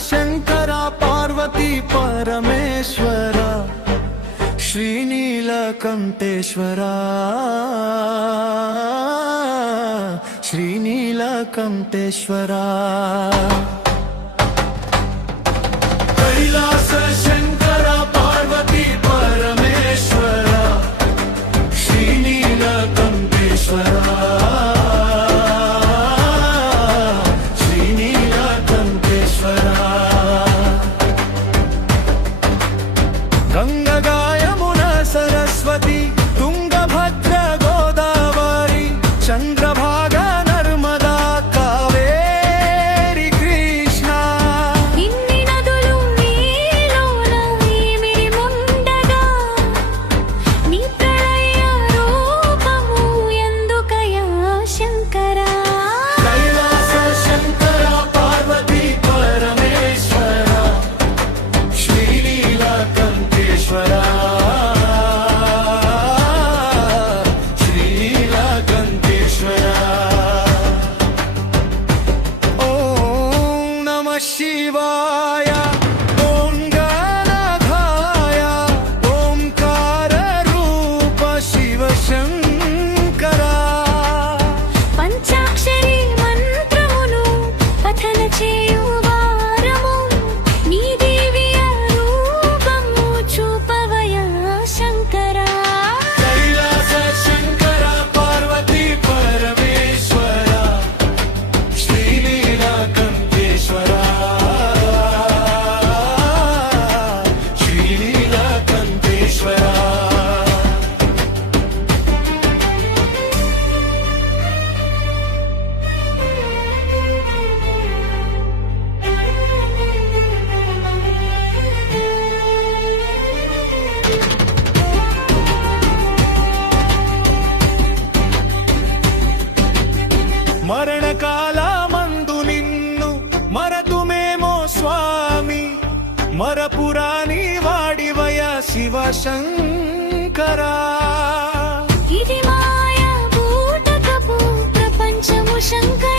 శంకర పార్వతీ పరమేశ్వర శ్రీనీలకంఠేశ్వర శ్రీనీలకంఠేశ్వర కైలాస శంకర పార్వతీ పరమేశ్వర శ్రీనీలకంఠేశ్వర గంగగాయమున సరస్వతి తుంగభద్ర గోదావరి చంద్రభాగ నర్మదా కావేరి కృష్ణ ఇన్ని నదులు నీలోన ఇమిడిముండగా నీ ప్రళయ రూపము ఎందుకయా శంకరా కైలాస శంకర పార్వతీ పరమేశ్వర శ్రీనీలకంఠేశ్వర శివాయ ఓం గణాధాయ ఓంకార రూప శివ శంకర పంచాక్షరి మంత్రమును పఠన చేయువారము నీ దివ్య రూపము చూపవయా శంకరా కైలాస శంకర పార్వతీ పరమేశ్వర శ్రీనీలకంఠేశ్వర మరణకాలమందు నిన్ను మరతుమేమో స్వామి మరపురాని వాడివయ శివ శంకరా ఇది మాయా బూటకపు ప్రపంచము శంకర